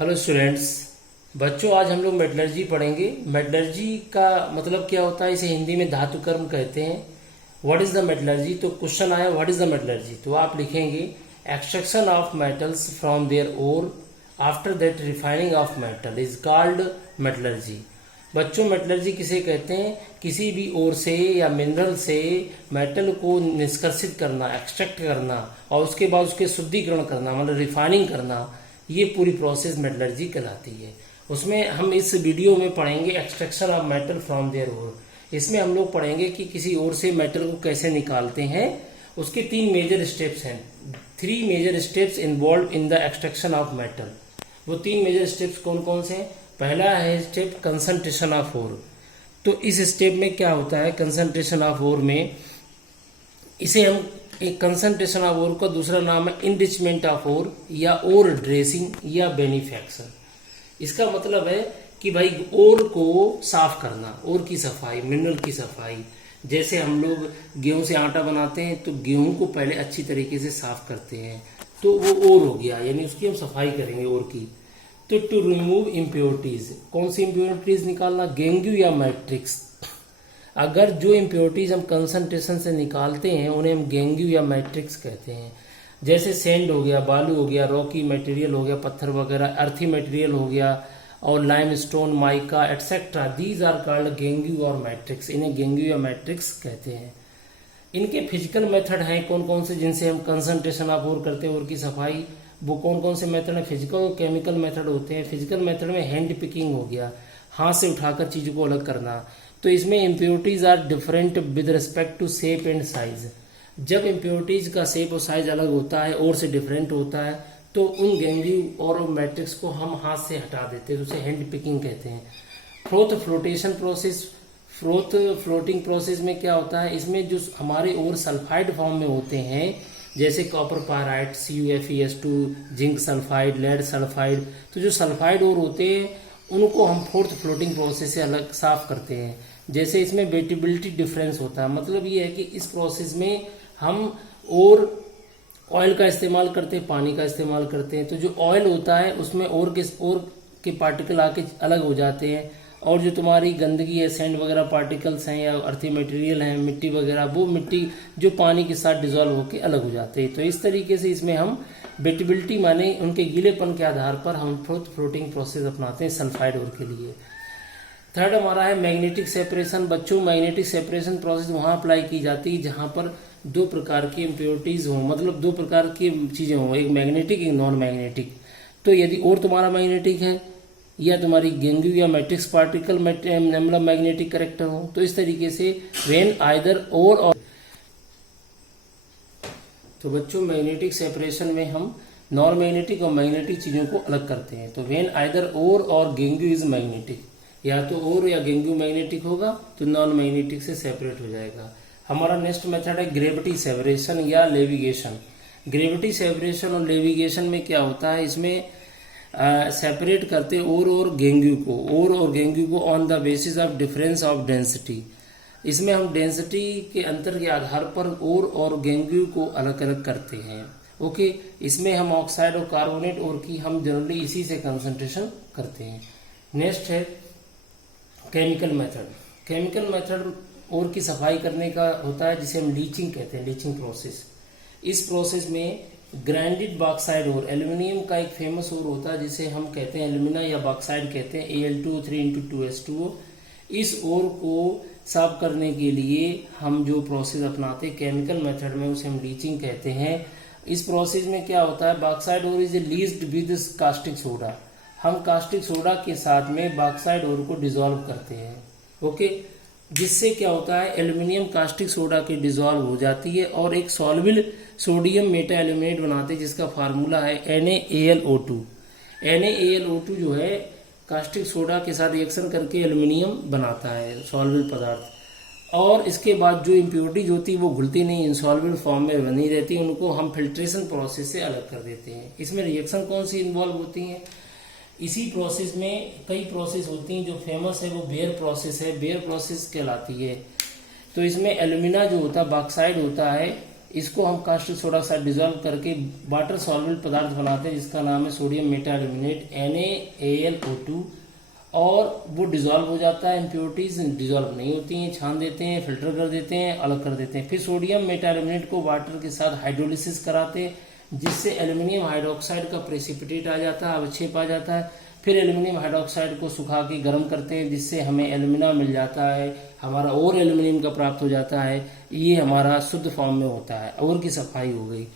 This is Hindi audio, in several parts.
Hello students. बच्चों, आज हम लोग मेटलर्जी पढ़ेंगे। मेटलर्जी का मतलब क्या होता है, इसे हिंदी में धातु कर्म कहते हैं। What is the metallurgy? तो क्वेश्चन आया व्हाट इज द मेटलर्जी, तो आप लिखेंगे extraction of metals from their ore after that refining of metal is called metallurgy. बच्चों, मेटलर्जी किसे कहते हैं? किसी भी ओर से या मिनरल से मेटल को निष्कर्षित करना, एक्सट्रैक्ट करना और उसके बाद उसके शुद्धिकरण करना, मतलब रिफाइनिंग करना, ये पूरी प्रोसेस मेटलर्जी कहलाती है। उसमें हम इस वीडियो में पढ़ेंगे extraction of metal from their ore. इसमें हम लोग पढ़ेंगे कि किसी ओर से मेटल को कैसे निकालते हैं। उसके 3 मेजर स्टेप्स हैं। 3 major steps involve in the extraction of metal. वो 3 मेजर स्टेप्स कौन कौन से हैं? पहला है स्टेप कंसंट्रेशन ऑफ ओर। तो इस स्टेप में क्या होता है, कंसंट्रेशन ऑफ ओर में इसे हम एक कंसंट्रेशन ऑफ ओर का दूसरा नाम है इनरिचमेंट ऑफ ओर या ओर ड्रेसिंग या बेनिफैक्शन। इसका मतलब है कि भाई ओर को साफ करना, ओर की सफाई, मिनरल की सफाई। जैसे हम लोग गेहूं से आटा बनाते हैं तो गेहूं को पहले अच्छी तरीके से साफ करते हैं, तो वो ओर हो गया, यानी उसकी हम सफाई करेंगे ओर की। तो टू रिमूव इम्प्योरिटीज, कौन सी इम्प्योरिटीज निकालना? गेंगू या मैट्रिक्स। अगर जो इम्प्योरिटीज हम कंसंट्रेशन से निकालते हैं उन्हें हम गेंगू या मैट्रिक्स कहते हैं। जैसे सैंड हो गया, बालू हो गया, रॉकी मटेरियल हो गया, पत्थर वगैरह, अर्थी मटेरियल हो गया, और limestone, mica etcetera, these are called gangue और मैट्रिक्स। इन्हें गेंगू या मैट्रिक्स कहते हैं। इनके फिजिकल मेथड हैं कौन कौन से जिनसे हम कंसंट्रेशन ऑफ ओर करते हैं, ओर की सफाई। वो कौन कौन से मेथड है? फिजिकल और केमिकल मेथड होते हैं। फिजिकल मेथड में हैंड पिकिंग हो गया, हाथ से उठाकर चीजों को अलग करना। तो इसमें impurities are different with respect to shape and size. जब इम्प्योरिटीज का शेप और साइज अलग होता है, और से डिफरेंट होता है, तो उन गेंगू और मैट्रिक्स को हम हाथ से हटा देते हैं, तो उसे हैंड पिकिंग कहते हैं। Froth flotation process, froth floating process में क्या होता है, इसमें जो हमारे और सल्फाइड फॉर्म में होते हैं, जैसे copper pyrite, CuFeS2, zinc sulphide, lead sulphide, तो जो सल्फाइड और होते हैं उनको हम फोर्थ फ्लोटिंग प्रोसेस से अलग साफ करते हैं। जैसे इसमें वेटेबिलिटी डिफरेंस होता है, मतलब ये है कि इस प्रोसेस में हम और ऑयल का इस्तेमाल करते हैं, पानी का इस्तेमाल करते हैं। तो जो ऑयल होता है उसमें और के पार्टिकल आके अलग हो जाते हैं, और जो तुम्हारी गंदगी है, सैंड वगैरह पार्टिकल्स हैं या अर्थी मटेरियल हैं, मिट्टी वगैरह, वो मिट्टी जो पानी के साथ डिजोल्व होकर अलग हो जाते हैं। तो इस तरीके से इसमें हम वेटेबिलिटी माने उनके गीलेपन के आधार पर हम फ्लोटिंग प्रोसेस अपनाते हैं सल्फाइड ओर के लिए। थर्ड हमारा है मैग्नेटिक सेपरेशन। बच्चों, मैग्नेटिक सेपरेशन प्रोसेस वहां अप्लाई की जाती है जहां पर 2 प्रकार की इम्प्योरिटीज हो, मतलब 2 प्रकार की चीजें हो, एक मैग्नेटिक एक नॉन मैग्नेटिक। तो यदि और तुम्हारा मैग्नेटिक है या तुम्हारी गेंगू या मैट्रिक्स पार्टिकल मतलब मैग्नेटिक करेक्टर हो, तो इस तरीके से वेन आइदर और तो बच्चों, मैग्नेटिक सेपरेशन में हम नॉन मैग्नेटिक और मैग्नेटिक चीजों को अलग करते हैं। तो वेन आइदर और गेंगू इज मैग्नेटिक, या तो और या गेंगू मैग्नेटिक होगा तो नॉन मैग्नेटिक से सेपरेट हो जाएगा। हमारा नेक्स्ट मेथड है ग्रेविटी सेपरेशन या लेविगेशन। ग्रेविटी सेपरेशन और लेविगेशन में क्या होता है, इसमें सेपरेट करते और गेंगू को, और गेंगू को on the basis of difference of density. इसमें हम डेंसिटी के अंतर के आधार पर और गेंगू को अलग अलग करते हैं। ओके, इसमें हम ऑक्साइड और कार्बोनेट और की हम जनरली इसी से कंसंट्रेशन करते हैं। नेक्स्ट है केमिकल मेथड। केमिकल मेथड और की सफाई करने का होता है जिसे हम लीचिंग कहते हैं, लीचिंग प्रोसेस। इस प्रोसेस में ग्राइंडेड बॉक्साइड और एल्यूमिनियम का एक फेमस और होता है जिसे हम कहते हैं एल्यूमिना या बॉक्साइड कहते हैं, Al2O3 इस ओर को साफ करने के लिए हम जो प्रोसेस अपनाते हैं केमिकल मेथड में, उसे हम लीचिंग कहते हैं। इस प्रोसेस में क्या होता है, bauxite ore is leached with caustic soda. हम कास्टिक सोडा के साथ में बॉक्साइड ओर को डिसॉल्व करते हैं। ओके, जिससे क्या होता है, एल्यूमिनियम कास्टिक सोडा की डिसॉल्व हो जाती है और एक सॉल्युबल सोडियम मेटा एल्यूमिनेट बनाते हैं जिसका फार्मूला है NaAlO2। NaAlO2 जो है कास्टिक सोडा के साथ रिएक्शन करके एल्यूमिनियम बनाता है, सॉल्युबल पदार्थ। और इसके बाद जो इम्प्योरिटीज होती है वो घुलती नहीं, इनसॉल्युबल फॉर्म में बनी रहती है, उनको हम फिल्ट्रेशन प्रोसेस से अलग कर देते हैं। इसमें रिएक्शन कौन सी इन्वॉल्व होती हैं? इसी प्रोसेस में कई प्रोसेस होती हैं, जो फेमस है वो बेयर प्रोसेस है, बेयर प्रोसेस कहलाती है। तो इसमें एल्यूमिना जो होता है, बॉक्साइड होता है, इसको हम कास्टिक सोडा के साथ डिजोल्व करके वाटर सॉल्वेबल पदार्थ बनाते हैं जिसका नाम है सोडियम मेटा एल्यूमिनेट NaAlO2, और वो डिजोल्व हो जाता है। इम्प्योरिटीज डिजोल्व नहीं होती हैं, छान देते हैं, फिल्टर कर देते हैं, अलग कर देते हैं। फिर सोडियम मेटा एल्यूमिनेट को वाटर के साथ हाइड्रोलिसिस कराते हैं जिससे एल्यूमिनियम हाइड्रोक्साइड का प्रेसिपिटेट आ जाता है, अवक्षेप आ जाता है। फिर एल्यूमिनियम हाइड्रोक्साइड को सुखा के गर्म करते हैं जिससे हमें एल्यूमिना मिल जाता है, हमारा और एल्यूमिनियम का प्राप्त हो जाता है। ये हमारा शुद्ध फॉर्म में होता है, और की सफाई हो गई।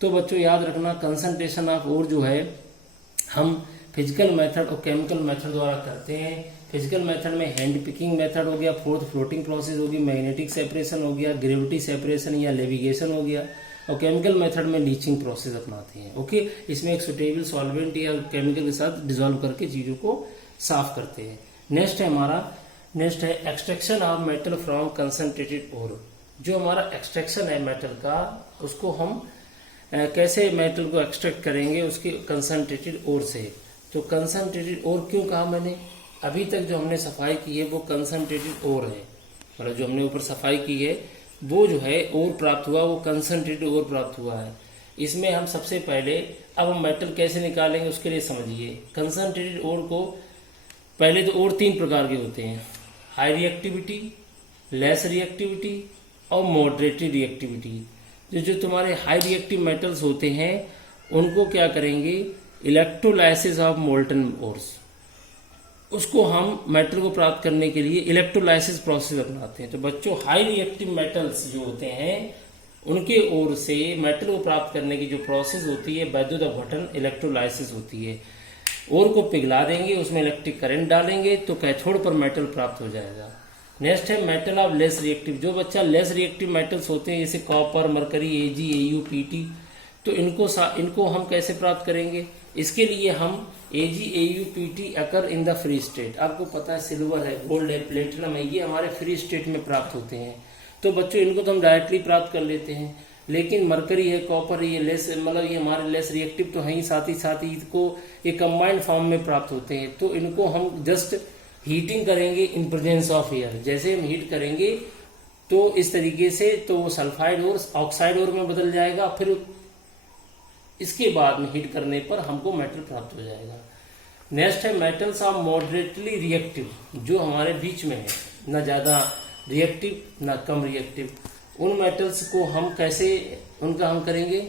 तो बच्चों याद रखना, कंसंट्रेशन ऑफ और जो है हम फिजिकल मेथड और केमिकल मेथड द्वारा करते हैं। फिजिकल मेथड में हैंड पिकिंग मेथड हो गया, फोर्थ फ्लोटिंग प्रोसेस होगी, मैग्नेटिक सेपरेशन हो गया, ग्रेविटी सेपरेशन या लेविगेशन हो गया, और केमिकल मेथड में लीचिंग प्रोसेस अपनाते हैं। ओके, इसमें एक सुटेबल सॉल्वेंट या केमिकल के साथ डिजोल्व करके चीजों को साफ करते हैं। नेक्स्ट है extraction of metal from concentrated ore. जो हमारा एक्सट्रैक्शन है मेटल का, उसको हम कैसे मेटल को एक्सट्रैक्ट करेंगे उसके कंसंट्रेटेड ओर से। तो कंसंट्रेटेड ओर क्यों कहा मैंने, अभी तक जो हमने सफाई की है वो कंसंट्रेटेड ओर है, मतलब जो हमने ऊपर सफाई की है वो जो है ओर प्राप्त हुआ, वो कंसंट्रेटेड ओर प्राप्त हुआ है। इसमें हम सबसे पहले अब हम मेटल कैसे निकालेंगे उसके लिए समझिए। कंसंट्रेटेड ओर को पहले तो ओर 3 प्रकार के होते हैं, हाई रिएक्टिविटी, लेस रिएक्टिविटी और मॉडरेटेड रिएक्टिविटी। जो तुम्हारे हाई रिएक्टिव मेटल्स होते हैं उनको क्या करेंगे, इलेक्ट्रोलाइसिस ऑफ मोल्टन ओर्स, उसको हम मेटल को प्राप्त करने के लिए इलेक्ट्रोलाइसिस प्रोसेस अपनाते हैं। तो बच्चों हाई रिएक्टिव मेटल्स जो होते हैं उनके ओर से मेटल को प्राप्त करने की जो प्रोसेस होती है वैद्युत अपघटन इलेक्ट्रोलाइसिस होती है। ओर को पिघला देंगे, उसमें इलेक्ट्रिक करंट डालेंगे तो कैथोड पर मेटल प्राप्त हो जाएगा। नेक्स्ट है मेटल ऑफ लेस रिएक्टिव। जो बच्चा लेस रिएक्टिव मेटल्स होते हैं जैसे copper, mercury, Ag, Au, Pt, तो इनको हम कैसे प्राप्त करेंगे। इसके लिए हम Ag, Au, Pt occur in the free state. आपको पता है सिल्वर है, गोल्ड है, प्लेटिनम है, ये हमारे फ्री स्टेट में प्राप्त होते हैं। तो बच्चों इनको तो हम डायरेक्टली प्राप्त कर लेते हैं, लेकिन मरकरी है, कॉपर है, ये लेस, मतलब ये हमारे लेस रिएक्टिव तो है ही, साथ ही इनको ये कंबाइंड फॉर्म में प्राप्त होते हैं। तो इनको हम जस्ट हीटिंग करेंगे इन प्रेजेंस ऑफ एयर। जैसे हम हीट करेंगे तो इस तरीके से तो वो सल्फाइड और ऑक्साइड और में बदल जाएगा, फिर इसके बाद में हीट करने पर हमको मेटल प्राप्त हो जाएगा। नेक्स्ट है मेटल्स ऑफ मॉडरेटली रिएक्टिव, जो हमारे बीच में है, न ज्यादा रिएक्टिव न कम रिएक्टिव। उन मेटल्स को हम कैसे उनका हम करेंगे,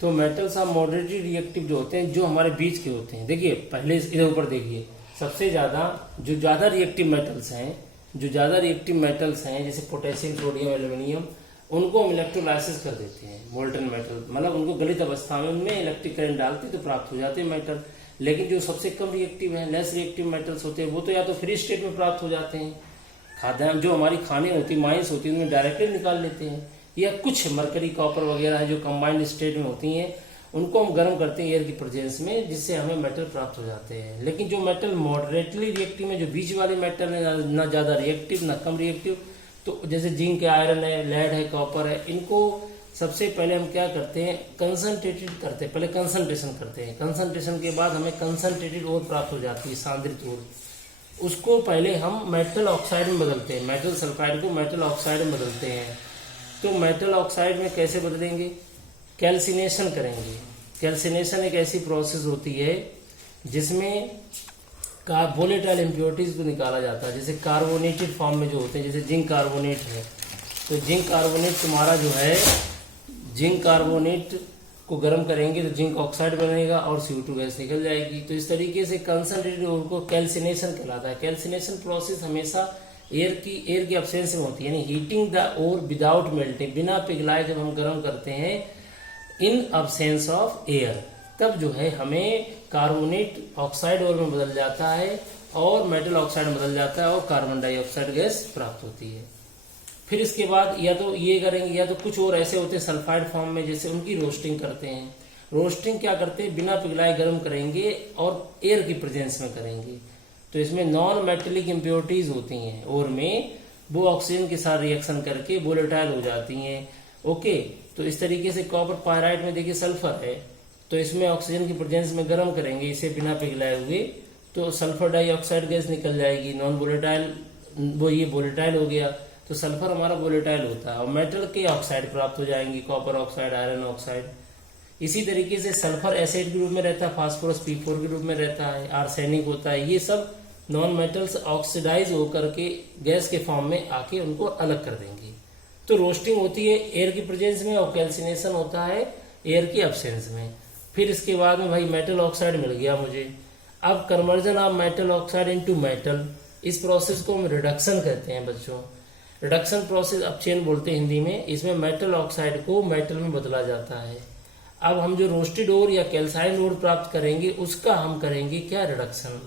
तो मेटल्स ऑफ मॉडरेटली रिएक्टिव जो होते हैं, जो हमारे बीच के होते हैं। देखिए पहले इधर ऊपर देखिए, सबसे ज्यादा जो ज्यादा रिएक्टिव मेटल्स हैं, जैसे पोटेशियम, सोडियम, एल्यूमिनियम, उनको हम इलेक्ट्रोलाइसिस कर देते हैं मोल्टन मेटल, मतलब उनको गलित अवस्था में उनमें इलेक्ट्रिक करंट डालते तो प्राप्त हो जाते हैं मेटल। लेकिन जो सबसे कम रिएक्टिव है, लेस रिएक्टिव मेटल्स होते हैं, वो तो या तो फ्री स्टेट में प्राप्त हो जाते हैं, खाद्यान्न जो हमारी खाने होती है, माइंस होती है, उनमें डायरेक्टली निकाल लेते हैं, या कुछ मरकरी, कॉपर वगैरह है जो कंबाइंड स्टेट में होती हैं, उनको हम गर्म करते हैं एयर की प्रेजेंस में, जिससे हमें मेटल प्राप्त हो जाते हैं। लेकिन जो मेटल मॉडरेटली रिएक्टिव में, जो बीच वाले मेटल है, ना ज्यादा रिएक्टिव ना कम रिएक्टिव, तो जैसे जिंक है, आयरन है, लेड है, कॉपर है, इनको सबसे पहले हम क्या करते हैं, कंसंट्रेटेड करते हैं, पहले कंसंट्रेशन करते हैं। कंसंट्रेशन के बाद हमें कंसंट्रेटेड ओर प्राप्त हो जाती है, सांद्रित ओर। उसको पहले हम मेटल ऑक्साइड में बदलते हैं, मेटल सल्फाइड को मेटल ऑक्साइड में बदलते हैं। तो मेटल ऑक्साइड में कैसे बदलेंगे, कैल्सिनेशन करेंगे। कैल्सिनेशन एक ऐसी प्रोसेस होती है जिसमें वोलेटाइल इम्प्योरिटीज को निकाला जाता है, जैसे कार्बोनेटेड फॉर्म में जो होते हैं, जैसे जिंक कार्बोनेट है, तो जिंक कार्बोनेट तुम्हारा जो है, जिंक कार्बोनेट को गर्म करेंगे तो जिंक ऑक्साइड बनेगा और CO2 गैस निकल जाएगी। तो इस तरीके से कंसंट्रेटेड ओर को कैल्सिनेशन कहलाता है। कैल्सिनेशन प्रोसेस हमेशा एयर की एब्सेंस में होती है, यानी heating the ore without melting, बिना पिघलाए जब हम गर्म करते हैं इन अब्सेंस ऑफ एयर, तब जो है हमें कार्बोनेट ऑक्साइड ओर में बदल जाता है और मेटल ऑक्साइड में बदल जाता है और कार्बन डाइऑक्साइड गैस प्राप्त होती है। फिर इसके बाद या तो ये करेंगे, या तो कुछ और ऐसे होते हैं सल्फाइड फॉर्म में, जैसे उनकी रोस्टिंग करते हैं। रोस्टिंग क्या करते हैं, बिना पिघलाए गर्म करेंगे और एयर की प्रेजेंस में करेंगे। तो इसमें नॉन मेटेलिक इम्प्योरिटीज होती हैं ओर में, वो ऑक्सीजन के साथ रिएक्शन करके वोलेटाइल हो जाती हैं। ओके, तो इस तरीके से कॉपर पायराइट में देखिए सल्फर है, तो इसमें ऑक्सीजन की प्रेजेंस में गर्म करेंगे इसे बिना पिघलाए हुए, तो सल्फर डाइऑक्साइड गैस निकल जाएगी, नॉन वोलेटाइल वो ये वोलेटाइल हो गया, तो सल्फर हमारा वोलेटाइल होता है और मेटल के ऑक्साइड प्राप्त हो जाएंगी, कॉपर ऑक्साइड, आयरन ऑक्साइड। इसी तरीके से सल्फर एसिड के रूप में रहता है, फास्फोरस P4 के रूप में रहता है, आर्सेनिक होता है। ये सब नॉन मेटल्स ऑक्सीडाइज होकर के गैस के फॉर्म में आके उनको अलग कर देंगे। तो रोस्टिंग होती है एयर की प्रेजेंस में और कैल्सिनेशन होता है एयर की एब्सेंस में। फिर इसके बाद में भाई मेटल ऑक्साइड मिल गया मुझे। अब conversion of metal oxide into metal, इस प्रोसेस को हम रिडक्शन कहते हैं बच्चों। रिडक्शन प्रोसेस अपचयन बोलते हैं हिंदी में। इसमें मेटल ऑक्साइड को मेटल में बदला जाता है। अब हम जो रोस्टेड ओर या कैल्साइन ओर प्राप्त करेंगे उसका हम करेंगे क्या, रिडक्शन।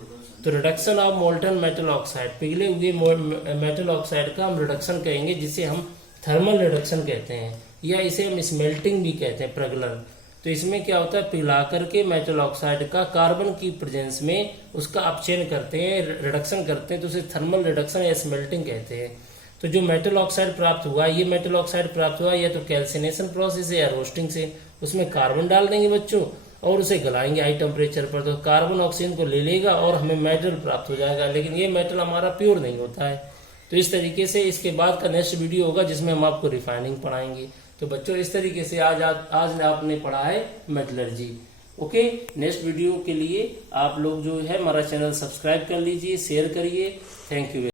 तो reduction of molten metal oxide, पिघले हुए मेटल ऑक्साइड का हम रिडक्शन कहेंगे, जिसे हम थर्मल रिडक्शन कहते हैं या इसे हम स्मेल्टिंग भी कहते हैं, प्रगलन। तो इसमें क्या होता है, पिघला करके मेटल ऑक्साइड का कार्बन की प्रेजेंस में उसका अपचयन करते हैं, रिडक्शन करते हैं, तो उसे थर्मल रिडक्शन या स्मेल्टिंग कहते हैं। तो जो मेटल ऑक्साइड प्राप्त हुआ, ये मेटल ऑक्साइड प्राप्त हुआ या तो कैल्सिनेशन प्रोसेस से या रोस्टिंग से, उसमें कार्बन डाल देंगे बच्चों और उसे गलाएंगे हाई टेम्परेचर पर, तो कार्बन ऑक्सीजन को ले लेगा और हमें मेटल प्राप्त हो जाएगा। लेकिन ये मेटल हमारा प्योर नहीं होता है। तो इस तरीके से इसके बाद का नेक्स्ट वीडियो होगा जिसमें हम आपको रिफाइनिंग पढ़ाएंगे। तो बच्चों इस तरीके से आज आपने पढ़ा है मेटलर्जी। ओके, नेक्स्ट वीडियो के लिए आप लोग जो है हमारा चैनल सब्सक्राइब कर लीजिए, शेयर करिए। Thank you.